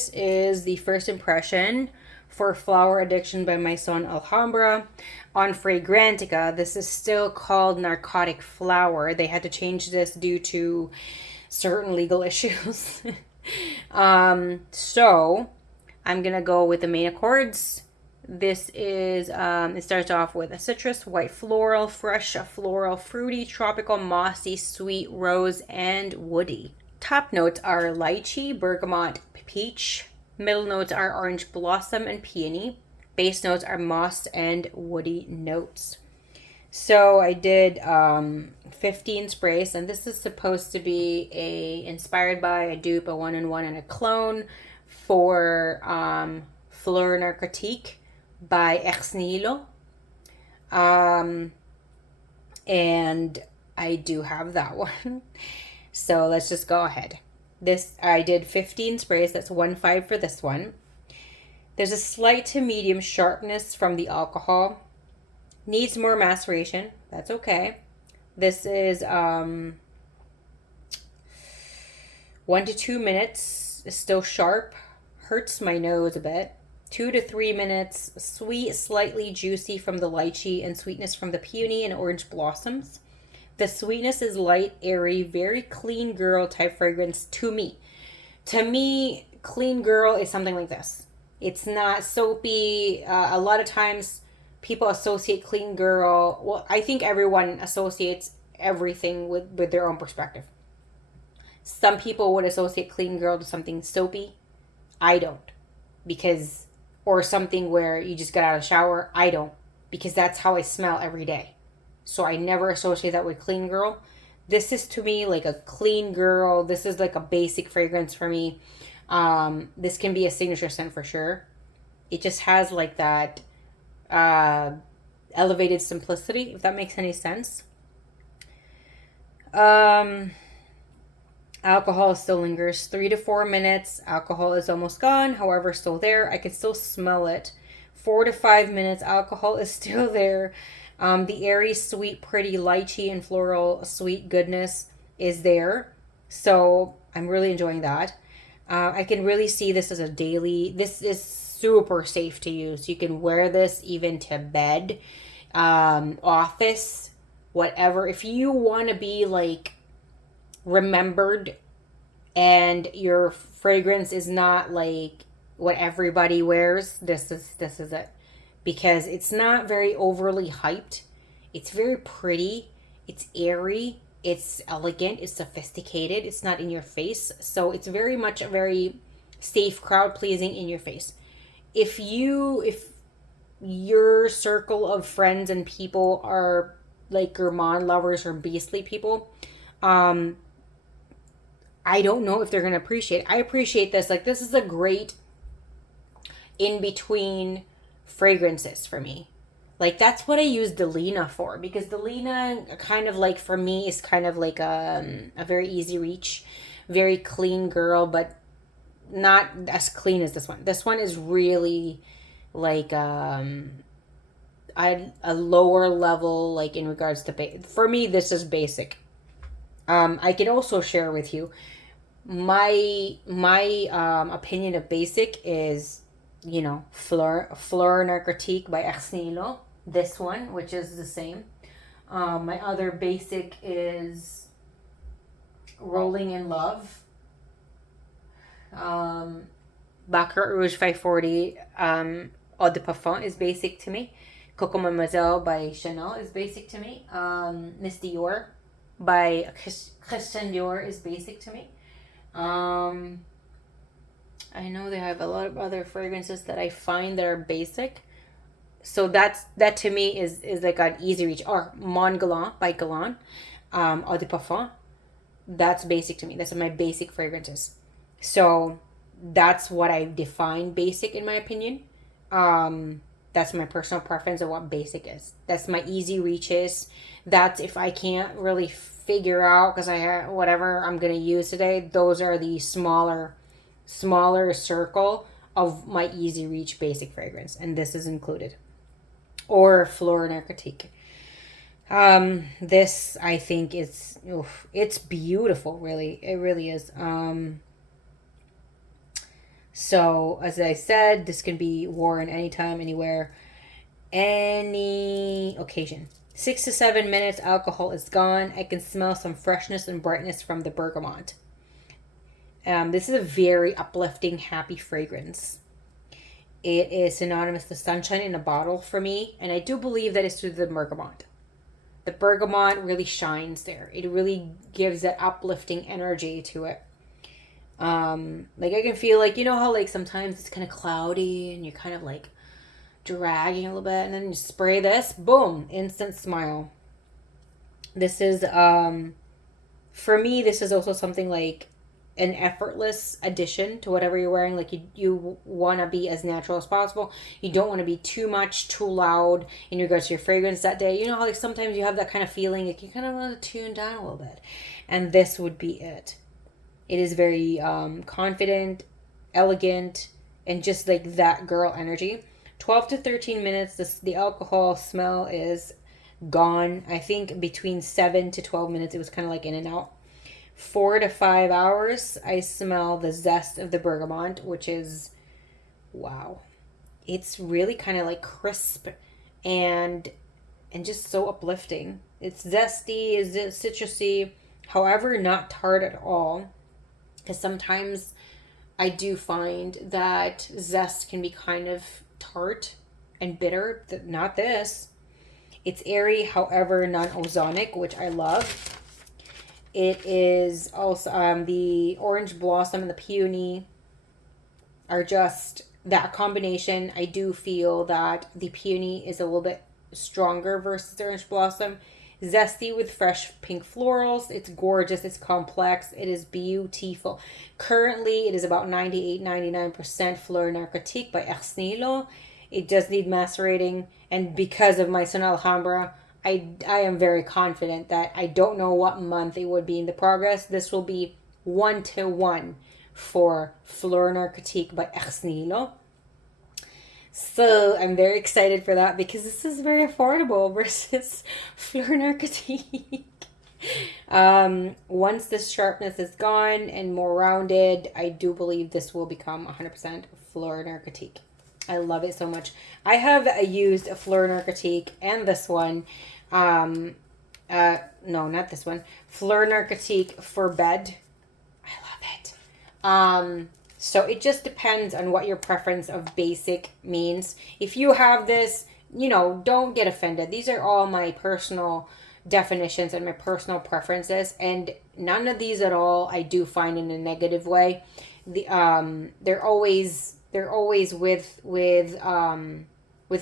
This is the first impression for Flower Addiction by Maison Alhambra. On Fragrantica, this is still called Narcotic Flower. They had to change this due to certain legal issues. So I'm gonna go with the main accords. This is, it starts off with a citrus, white floral, fresh, floral, fruity, tropical, mossy, sweet, rose, and woody. Top notes are lychee, bergamot, peach. Middle notes are orange blossom and peony. Base notes are moss and woody notes. So I did 15 sprays, and this is supposed to be inspired by a dupe, a 1-in-1, and a clone for Fleur Narcotique by Ex Nihilo. And I do have that one. So let's just go ahead. This, I did 15 sprays. That's 1.5 for this one. There's a slight to medium sharpness from the alcohol. Needs more maceration. That's okay. This is 1 to 2 minutes. It's still sharp. Hurts my nose a bit. 2 to 3 minutes. Sweet, slightly juicy from the lychee and sweetness from the peony and orange blossoms. The sweetness is light, airy, very clean girl type fragrance to me. To me, clean girl is something like this. It's not soapy. A lot of times people associate clean girl. Well, I think everyone associates everything with their own perspective. Some people would associate clean girl to something soapy. I don't. Because, or something where you just got out of the shower. I don't. Because that's how I smell every day. So I never associate that with clean girl. This is to me like a clean girl. This is like a basic fragrance for me. This can be a signature scent for sure. It just has like that elevated simplicity, if that makes any sense. Alcohol still lingers 3 to 4 minutes. Alcohol is almost gone, however, still there. I can still smell it. 4 to 5 minutes. Alcohol is still there. The airy, sweet, pretty lychee and floral sweet goodness is there. So I'm really enjoying that. I can really see this as a daily. This is super safe to use. You can wear this even to bed, office, whatever. If you want to be like remembered and your fragrance is not like what everybody wears, this is it. Because it's not very overly hyped. It's very pretty. It's airy. It's elegant. It's sophisticated. It's not in your face. So it's very much a very safe, crowd pleasing, in your face. If your circle of friends and people are like gourmand lovers or beastly people, I don't know if they're gonna appreciate it. I appreciate this. Like, this is a great in between fragrances for me. Like, that's what I use Delina for, because Delina kind of like, for me, is kind of like a very easy reach, very clean girl, but not as clean as this one. This one is really like a lower level, like in regards to for me, this is basic. I can also share with you my opinion of basic is, Fleur Narcotique by Ex Nihilo. This one, which is the same. My other basic is Rolling in Love. Baccarat Rouge 540 Eau de Parfum is basic to me. Coco Mademoiselle by Chanel is basic to me. Miss Dior by Christian Dior is basic to me. I know they have a lot of other fragrances that I find that are basic. So that to me is like an easy reach. Or Mon Galant by Galant, Eau de Parfum. That's basic to me. That's my basic fragrances. So that's what I define basic, in my opinion. That's my personal preference of what basic is. That's my easy reaches. That's if I can't really figure out because I have whatever I'm gonna use today. Those are the smaller circle of my easy reach basic fragrance, and this is included. Or Fleur Narcotique. This I think it's beautiful. Really, it really is. So, as I said, this can be worn anytime, anywhere, any occasion. 6 to 7 minutes, alcohol is gone. I can smell some freshness and brightness from the bergamot. This is a very uplifting, happy fragrance. It is synonymous to sunshine in a bottle for me, and I do believe that it's through the bergamot. The bergamot really shines there. It really gives that uplifting energy to it. Like I can feel like, you know how like sometimes it's kind of cloudy and you're kind of like dragging a little bit, and then you spray this, boom, instant smile. This is for me, this is also something like an effortless addition to whatever you're wearing. Like you want to be as natural as possible. You don't want to be too much, too loud in regards to your fragrance that day. You know how like sometimes you have that kind of feeling like you kind of want to tune down a little bit, and this would be it. It is very confident, elegant, and just like that girl energy. 12 to 13 minutes, the alcohol smell is gone. I think between 7 to 12 minutes, it was kind of like in and out. 4 to 5 hours, I smell the zest of the bergamot, which is, wow. It's really kind of like crisp and just so uplifting. It's zesty, it's citrusy, however, not tart at all. Because sometimes I do find that zest can be kind of tart and bitter. Not this. It's airy, however, non-ozonic, which I love. It is also the orange blossom and the peony are just that combination. I do feel that the peony is a little bit stronger versus the orange blossom. Zesty with fresh pink florals. It's gorgeous. It's complex. It is beautiful. Currently, it is about 98-99% Fleur Narcotic by Ersnilo. It does need macerating. And because of Maison Alhambra, I am very confident that I don't know what month it would be in the progress. This will be 1-to-1 for Fleur Narcotic by Ersnilo. So I'm very excited for that because this is very affordable versus Fleur Narcotic. Once the sharpness is gone and more rounded, I do believe this will become 100% Fleur Narcotic. I love it so much. I have used a Fleur Narcotic and this one. No, not this one. Fleur Narcotic for bed. I love it. So it just depends on what your preference of basic means. If you have this, don't get offended. These are all my personal definitions and my personal preferences, and none of these at all I do find in a negative way. They're always with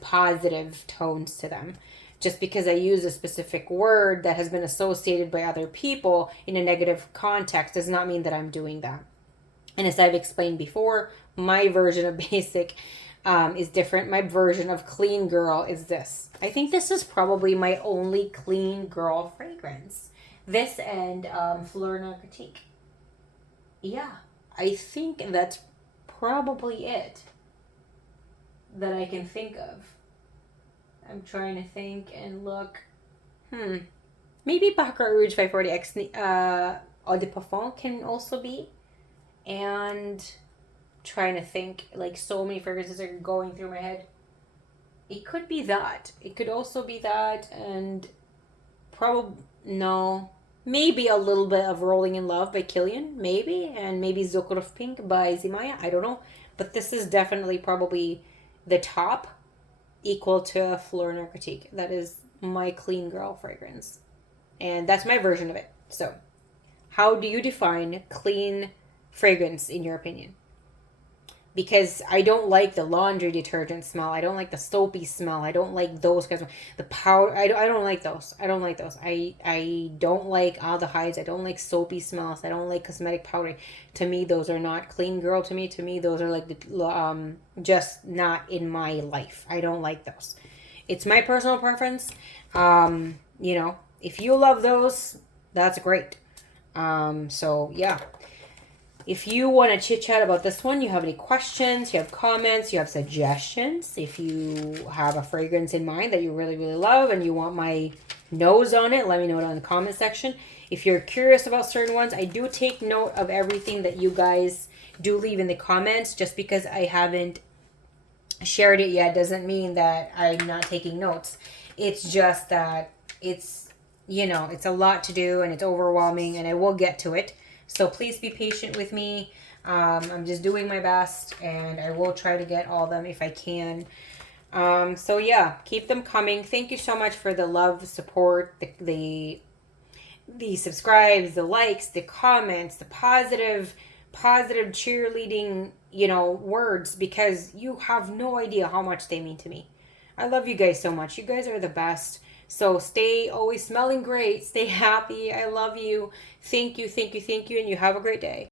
positive tones to them. Just because I use a specific word that has been associated by other people in a negative context does not mean that I'm doing that. And as I've explained before, my version of basic is different. My version of clean girl is this. I think this is probably my only clean girl fragrance. This and Fleur Narcotic. Yeah, I think that's probably it that I can think of. I'm trying to think and look. Maybe Baccarat Rouge 540X Eau de Parfum can also be. And trying to think, like so many fragrances are going through my head. It could be that. It could also be that, and maybe a little bit of Rolling in Love by Kilian, maybe, and maybe Zokarov Pink by Zimaya, I don't know. But this is definitely probably the top, equal to Fleur Narcotic. That is my clean girl fragrance. And that's my version of it. So, how do you define clean fragrance in your opinion? Because I don't like the laundry detergent smell. I don't like the soapy smell. I don't like those kinds of the powder. I don't like those. I don't like those. I don't like aldehydes. I don't like soapy smells. I don't like cosmetic powder. To me, those are not clean girl. To me, those are like the just not in my life. I don't like those. It's my personal preference. If you love those, that's great. So yeah. If you want to chit chat about this one, you have any questions, you have comments, you have suggestions, if you have a fragrance in mind that you really, really love and you want my nose on it, let me know it in the comment section. If you're curious about certain ones, I do take note of everything that you guys do leave in the comments. Just because I haven't shared it yet doesn't mean that I'm not taking notes. It's just that it's, it's a lot to do and it's overwhelming, and I will get to it. So please be patient with me. I'm just doing my best, and I will try to get all of them if I can. So yeah, keep them coming. Thank you so much for the love, the support, the subscribes, the likes, the comments, the positive cheerleading, words, because you have no idea how much they mean to me. I love you guys so much. You guys are the best. So stay always smelling great. Stay happy. I love you. Thank you, thank you, thank you, and you have a great day.